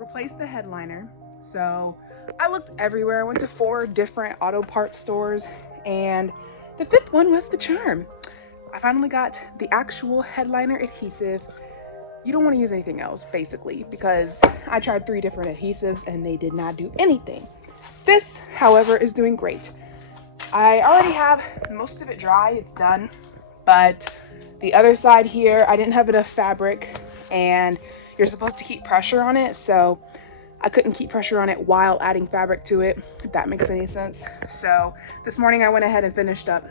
replace the headliner. So I looked everywhere. I went to 4 different auto parts stores, and the 5th one was the charm. I finally got the actual headliner adhesive. You don't want to use anything else, basically, because I tried 3 different adhesives and they did not do anything. This, however, is doing great. I already have most of it dry, it's done, but the other side here, I didn't have enough fabric, and you're supposed to keep pressure on it, so I couldn't keep pressure on it while adding fabric to it, if that makes any sense. So this morning I went ahead and finished up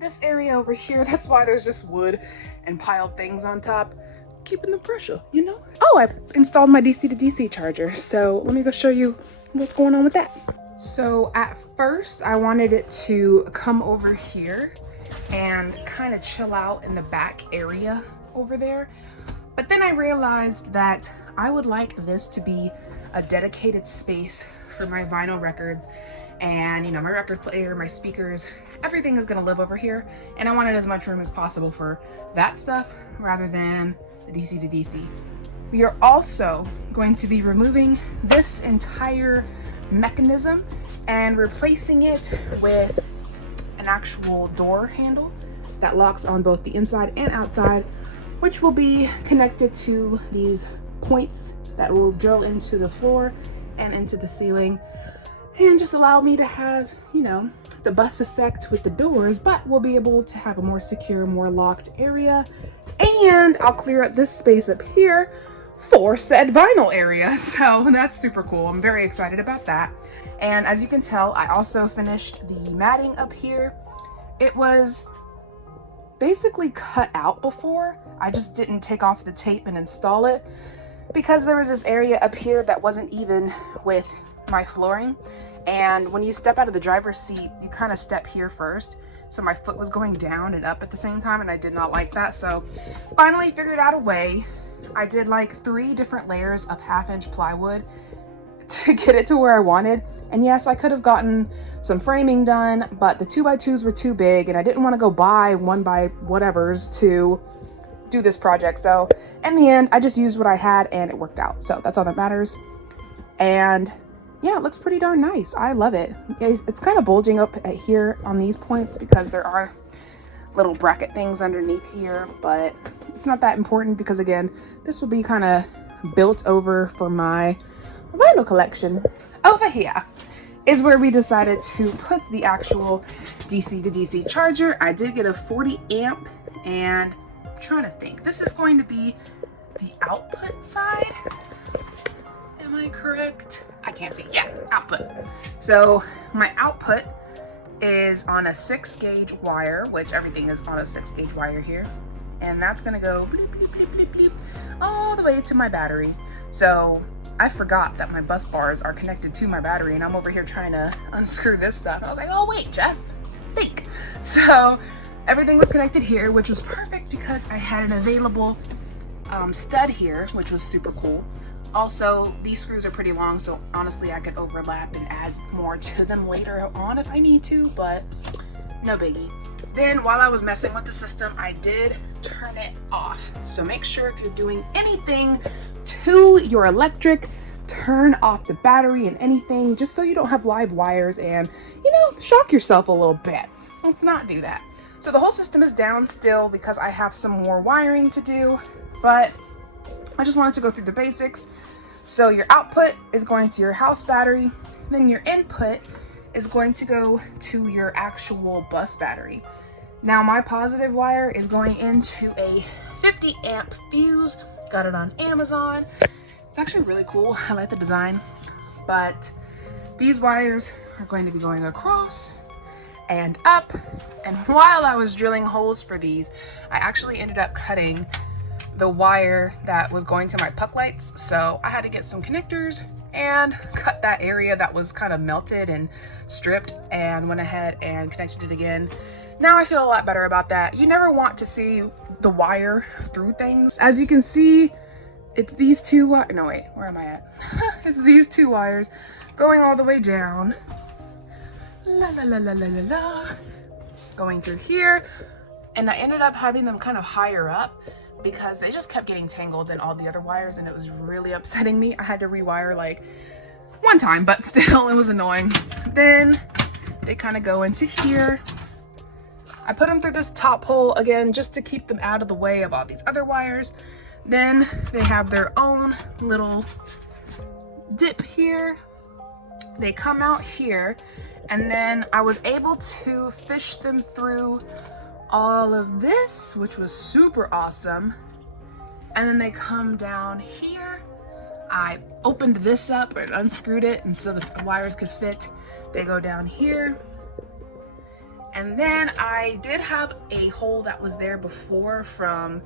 this area over here. That's why there's just wood and piled things on top, keeping the pressure, you know? Oh, I installed my DC to DC charger, so let me go show you what's going on with that. So at first I wanted it to come over here and kind of chill out in the back area over there. But then I realized that I would like this to be a dedicated space for my vinyl records, and you know, my record player, my speakers, everything is gonna live over here, and I wanted as much room as possible for that stuff rather than the DC to DC. We are also going to be removing this entire mechanism and replacing it with an actual door handle that locks on both the inside and outside, which will be connected to these points that will drill into the floor and into the ceiling, and just allow me to have, you know, the bus effect with the doors, but we'll be able to have a more secure, more locked area. And I'll clear up this space up here for said vinyl area. So that's super cool. I'm very excited about that. And as you can tell, I also finished the matting up here. It was basically cut out before. I just didn't take off the tape and install it because there was this area up here that wasn't even with my flooring. And when you step out of the driver's seat, you kind of step here first. So my foot was going down and up at the same time, and I did not like that. So finally figured out a way. I did like 3 different layers of 1/2-inch plywood to get it to where I wanted. And yes, I could have gotten some framing done, but the 2x2s were too big and I didn't want to go buy 1x whatevers to do this project. So in the end, I just used what I had and it worked out. So that's all that matters. And yeah, it looks pretty darn nice. I love it. It's kind of bulging up at here on these points because there are little bracket things underneath here, but it's not that important because again, this will be kind of built over for my vinyl collection. Over here is where we decided to put the actual DC to DC charger. I did get a 40 amp, and I'm trying to think. This is going to be the output side. Am I correct? I can't see. Yeah, output. So my output is on a 6-gauge wire, which everything is on a 6-gauge wire here. And that's gonna go bleep, bleep, bleep, bleep, bleep, all the way to my battery. So I forgot that my bus bars are connected to my battery, and I'm over here trying to unscrew this stuff. I was like, oh wait, Jess, think. So everything was connected here, which was perfect because I had an available stud here, which was super cool. Also, these screws are pretty long, so honestly I could overlap and add more to them later on if I need to, but no biggie. Then while I was messing with the system, I did turn it off. So make sure if you're doing anything to your electric, turn off the battery and anything, just so you don't have live wires and, you know, shock yourself a little bit. Let's not do that. So the whole system is down still because I have some more wiring to do, but I just wanted to go through the basics. So your output is going to your house battery, then your input is going to go to your actual bus battery. Now my positive wire is going into a 50 amp fuse. Got it on Amazon. It's actually really cool. I like the design, but these wires are going to be going across and up. And while I was drilling holes for these, I actually ended up cutting the wire that was going to my puck lights. So I had to get some connectors and cut that area that was kind of melted and stripped, and went ahead and connected it again. Now I feel a lot better about that. You never want to see the wire through things. As you can see, it's these 2 no wait, where am I at? It's these 2 wires going all the way down. La la la la la la la. Going through here. And I ended up having them kind of higher up because they just kept getting tangled in all the other wires and it was really upsetting me. I had to rewire like one time, but still it was annoying. Then they kind of go into here. I put them through this top hole again just to keep them out of the way of all these other wires. Then they have their own little dip here. They come out here, and then I was able to fish them through all of this, which was super awesome. And then they come down here. I opened this up and unscrewed it, and so the wires could fit. They go down here. And then I did have a hole that was there before from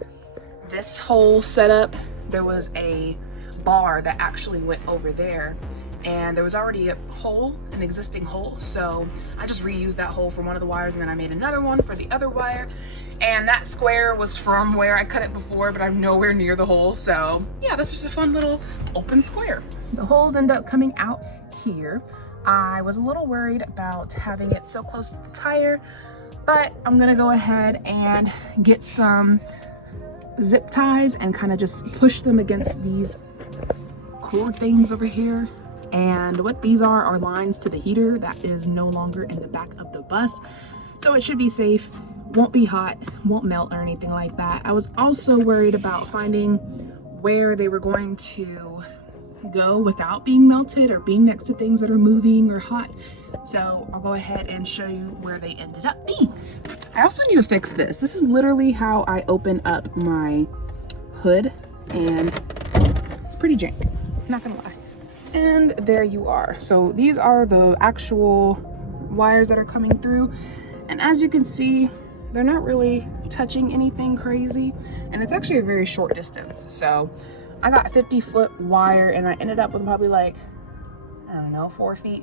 this whole setup. There was a bar that actually went over there, and there was already a hole, an existing hole, so I just reused that hole for one of the wires, and then I made another one for the other wire. And that square was from where I cut it before, but I'm nowhere near the hole, so yeah, that's just a fun little open square. The holes end up coming out here. I was a little worried about having it so close to the tire, but I'm gonna go ahead and get some zip ties and kind of just push them against these cord things over here. And what these are lines to the heater that is no longer in the back of the bus, so it should be safe, won't be hot, won't melt or anything like that. I was also worried about finding where they were going to go without being melted or being next to things that are moving or hot, so I'll go ahead and show you where they ended up being. I also need to fix this. This is literally how I open up my hood, and it's pretty jank, not gonna lie. And there you are. So these are the actual wires that are coming through, and as you can see, they're not really touching anything crazy, and it's actually a very short distance. So I got 50-foot wire, and I ended up with probably like, I don't know, 3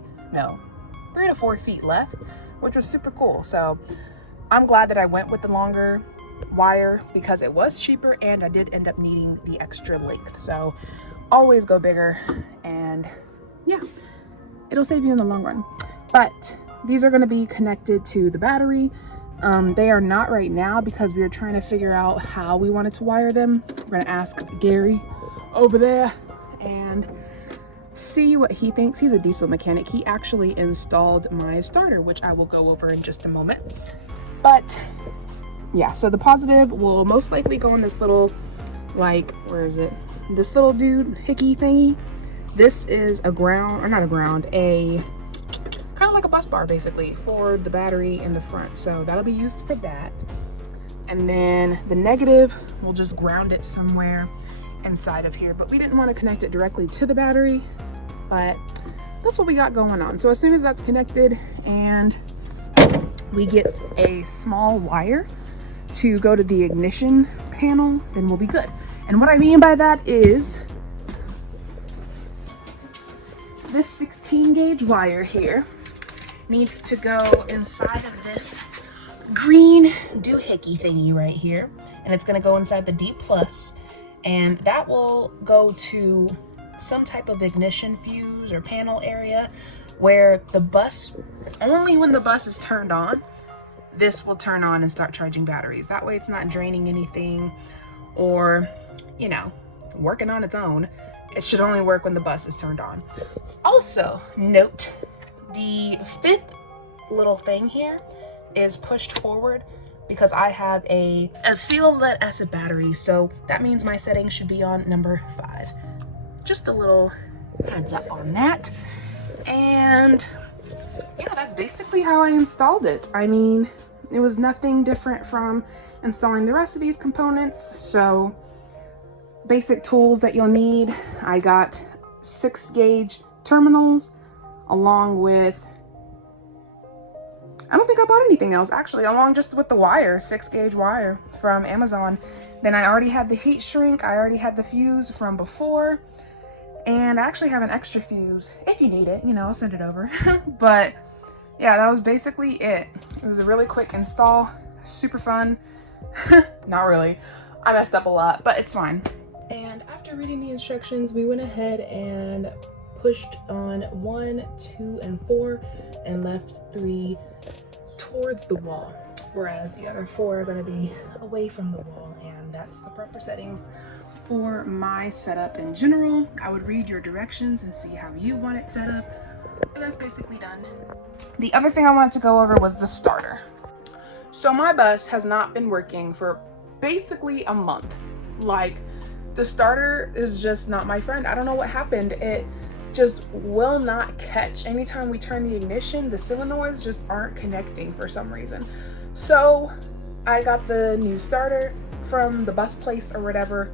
to 4 feet left, which was super cool. So I'm glad that I went with the longer wire because it was cheaper, and I did end up needing the extra length. So always go bigger, and yeah, it'll save you in the long run. But these are going to be connected to the battery. They are not right now because we were trying to figure out how we wanted to wire them. We're going to ask Gary over there and see what he thinks. He's a diesel mechanic. He actually installed my starter, which I will go over in just a moment. But yeah, so the positive will most likely go on this little, like, where is it? This little dude hickey thingy. This is a ground, or not a ground, a kind of like a bus bar basically for the battery in the front. So that'll be used for that. And then the negative, we'll just ground it somewhere inside of here, but we didn't want to connect it directly to the battery, but that's what we got going on. So as soon as that's connected and we get a small wire to go to the ignition panel, then we'll be good. And what I mean by that is this 16 gauge wire here needs to go inside of this green doohickey thingy right here, and it's going to go inside the D plus, and that will go to some type of ignition fuse or panel area where the bus, only when the bus is turned on, this will turn on and start charging batteries. That way it's not draining anything or, you know, working on its own. It should only work when the bus is turned on. Also note, the 5th little thing here is pushed forward because I have a seal lead acid battery, so that means my setting should be on number 5. Just a little heads up on that. And yeah, that's basically how I installed it. I mean, it was nothing different from installing the rest of these components. So basic tools that you'll need. I got 6 gauge terminals along with, I don't think I bought anything else actually, along just with the wire, 6 gauge wire from Amazon. Then I already had the heat shrink. I already had the fuse from before. And I actually have an extra fuse if you need it, you know, I'll send it over. But yeah, that was basically it. It was a really quick install, super fun. Not really, I messed up a lot, but it's fine. And after reading the instructions, we went ahead and pushed on 1, 2, and 4 and left 3 towards the wall. whereas the other 4 are going to be away from the wall, and that's the proper settings for my setup in general. I would read your directions and see how you want it set up, but that's basically done. The other thing I wanted to go over was the starter. So my bus has not been working for basically a month. Like, the starter is just not my friend. I don't know what happened. It just will not catch. Anytime we turn the ignition, the solenoids just aren't connecting for some reason. So I got the new starter from the bus place or whatever,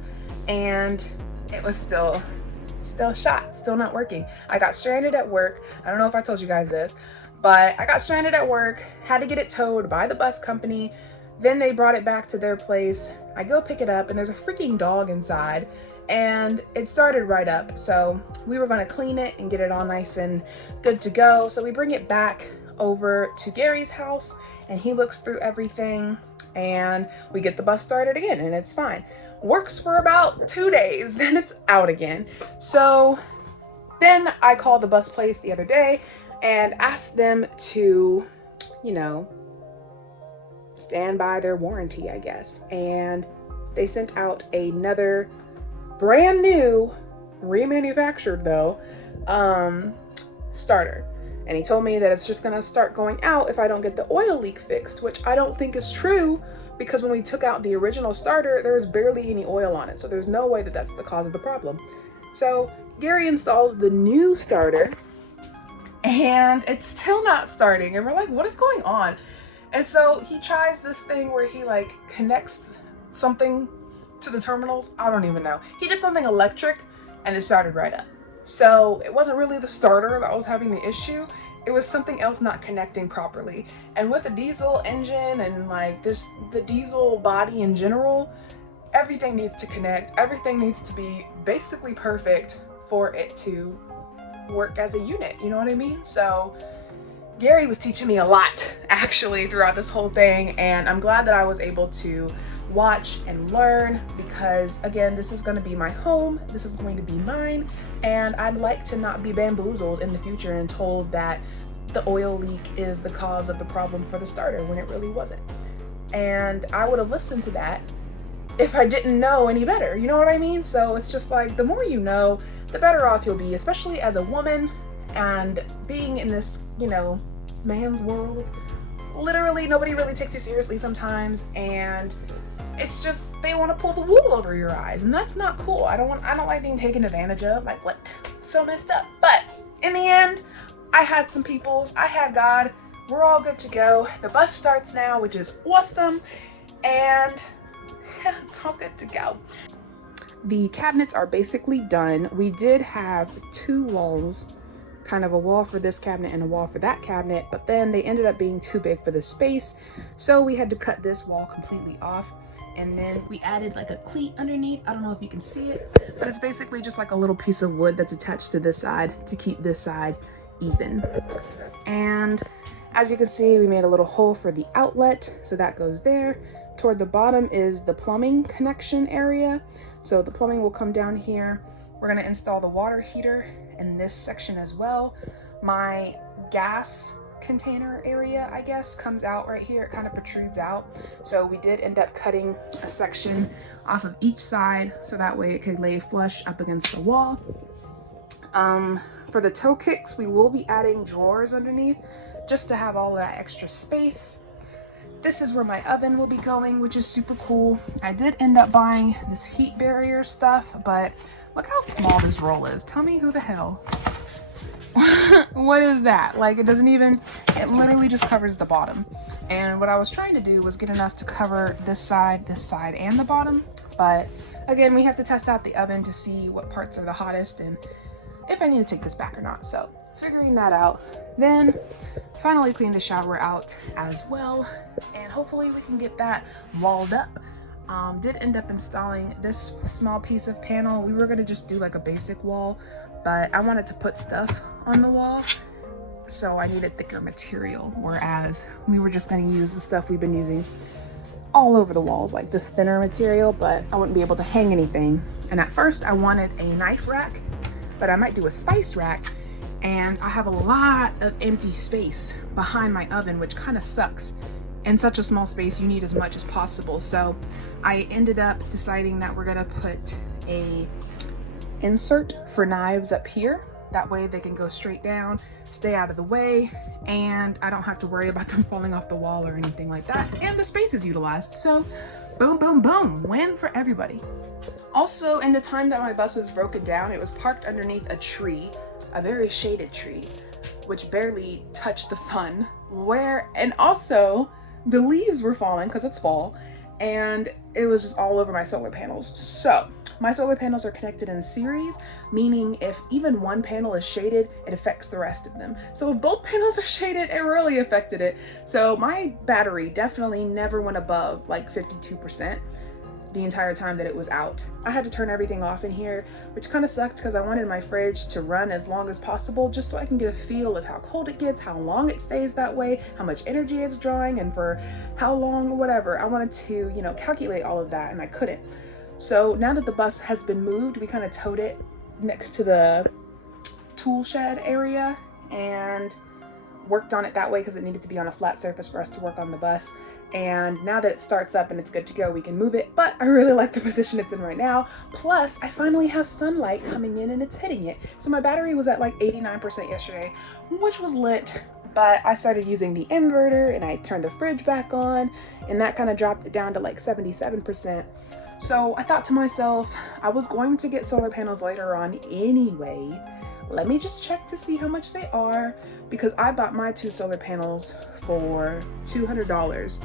and it was still shot, still not working. I got stranded at work. I don't know if I told you guys this, but I got stranded at work, had to get it towed by the bus company. Then they brought it back to their place. I go pick it up and there's a freaking dog inside, and it started right up. So we were gonna clean it and get it all nice and good to go. So we bring it back over to Gary's house and he looks through everything and we get the bus started again and it's fine. Works for about 2 days, then it's out again. So then I called the bus place the other day and asked them to, you know, stand by their warranty, I guess. And they sent out another brand new, remanufactured though, starter. And he told me that it's just gonna start going out if I don't get the oil leak fixed, which I don't think is true, because when we took out the original starter, there was barely any oil on it. So there's no way that that's the cause of the problem. So Gary installs the new starter and it's still not starting. And we're like, what is going on? And so he tries this thing where he like connects something to the terminals. I don't even know. He did something electric and it started right up. So it wasn't really the starter that was having the issue. It was something else not connecting properly. And with a diesel engine and like the diesel body in general, everything needs to connect. Everything needs to be basically perfect for it to work as a unit. You know what I mean? So Gary was teaching me a lot actually throughout this whole thing, and I'm glad that I was able to watch and learn, because again, this is going to be my home, this is going to be mine, and I'd like to not be bamboozled in the future and told that the oil leak is the cause of the problem for the starter when it really wasn't. And I would have listened to that if I didn't know any better, you know what I mean? So it's just like, the more you know, the better off you'll be, especially as a woman and being in this, you know, man's world. Literally nobody really takes you seriously sometimes, and it's just, they want to pull the wool over your eyes, and that's not cool. I don't like being taken advantage of. Like, what? So messed up. But in the end, I had some peoples, I had God, we're all good to go. The bus starts now, which is awesome, and yeah, it's all good to go. The cabinets are basically done. We did have 2 walls, kind of a wall for this cabinet and a wall for that cabinet, but then they ended up being too big for the space, so we had to cut this wall completely off. And then we added like a cleat underneath. I don't know if you can see it, but it's basically just like a little piece of wood that's attached to this side to keep this side even. And as you can see, we made a little hole for the outlet, so that goes there. Toward the bottom is the plumbing connection area, so the plumbing will come down here. We're going to install the water heater in this section as well. My gas container area, I guess, comes out right here. It kind of protrudes out, so we did end up cutting a section off of each side so that way it could lay flush up against the wall. For the toe kicks, we will be adding drawers underneath just to have all of that extra space. This is where my oven will be going, which is super cool. I did end up buying this heat barrier stuff, but look how small this roll is. Tell me who the hell. What is that? Like, it doesn't even, it literally just covers the bottom. And what I was trying to do was get enough to cover this side, and the bottom. But again, we have to test out the oven to see what parts are the hottest and if I need to take this back or not. So figuring that out, then finally clean the shower out as well. And hopefully we can get that walled up. Did end up installing this small piece of panel. We were gonna just do like a basic wall, but I wanted to put stuff on the wall, so I needed thicker material, whereas we were just going to use the stuff we've been using all over the walls, like this thinner material, but I wouldn't be able to hang anything. And at first I wanted a knife rack, but I might do a spice rack, and I have a lot of empty space behind my oven, which kind of sucks. in such a small space, you need as much as possible. So I ended up deciding that we're gonna put a insert for knives up here. That way they can go straight down, stay out of the way, and I don't have to worry about them falling off the wall or anything like that. And the space is utilized. So boom, boom, boom, win for everybody. Also, in the time that my bus was broken down, it was parked underneath a tree, a very shaded tree, which barely touched the sun, and also the leaves were falling because it's fall, and it was just all over my solar panels. So my solar panels are connected in series, meaning if even one panel is shaded, it affects the rest of them. So if both panels are shaded, it really affected it. So my battery definitely never went above like 52% the entire time that it was out. I had to turn everything off in here, which kind of sucked because I wanted my fridge to run as long as possible just so I can get a feel of how cold it gets, how long it stays that way, how much energy it's drawing, and for how long or whatever. I wanted to, you know, calculate all of that, and I couldn't. So now that the bus has been moved, we kind of towed it next to the tool shed area and worked on it that way because it needed to be on a flat surface for us to work on the bus. And now that it starts up and it's good to go, we can move it. But I really like the position it's in right now. Plus, I finally have sunlight coming in and it's hitting it. So my battery was at like 89% yesterday, which was lit. But I started using the inverter and I turned the fridge back on, and that kind of dropped it down to like 77%. So I thought to myself, I was going to get solar panels later on anyway. Let me just check to see how much they are, because I bought my 2 solar panels for $200.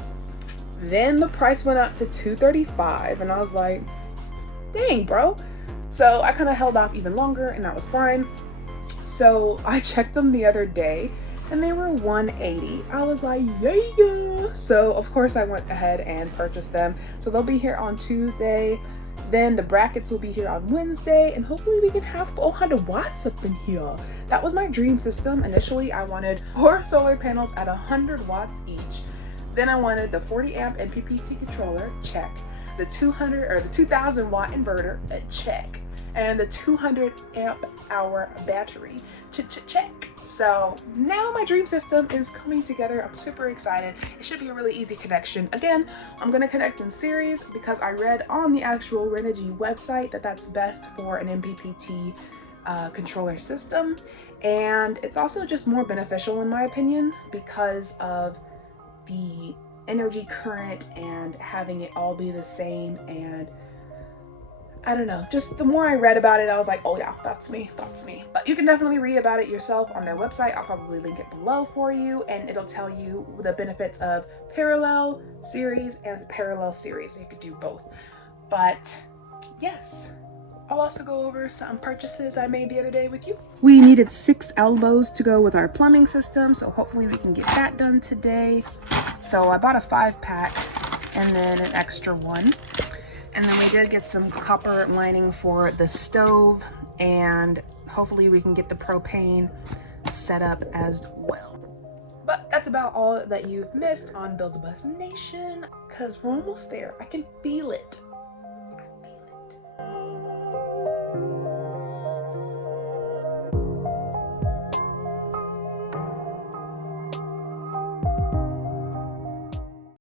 Then the price went up to $235, and I was like, dang, bro. So I kind of held off even longer, and that was fine. So I checked them the other day, and they were $180. I was like, yeah. So of course I went ahead and purchased them. So they'll be here on Tuesday. Then the brackets will be here on Wednesday, and hopefully we can have 400 watts up in here. That was my dream system. Initially, I wanted 4 solar panels at 100 watts each. Then I wanted the 40 amp MPPT controller, check. The 2000 watt inverter, a check. And the 200 amp hour battery, check. So now my dream system is coming together. I'm super excited. It should be a really easy connection. Again, I'm gonna connect in series because I read on the actual Renogy website that that's best for an MPPT controller system. And it's also just more beneficial in my opinion because of the energy current and having it all be the same. And I don't know, just the more I read about it, I was like, oh yeah, that's me. But you can definitely read about it yourself on their website. I'll probably link it below for you, and it'll tell you the benefits of parallel series and parallel series. So you could do both. But yes, I'll also go over some purchases I made the other day with you. We needed 6 elbows to go with our plumbing system, so hopefully we can get that done today. So I bought a 5-pack and then an extra one. And then we did get some copper lining for the stove, and hopefully we can get the propane set up as well. But that's about all that you've missed on Build a Bus Nation, because we're almost there. I can feel it.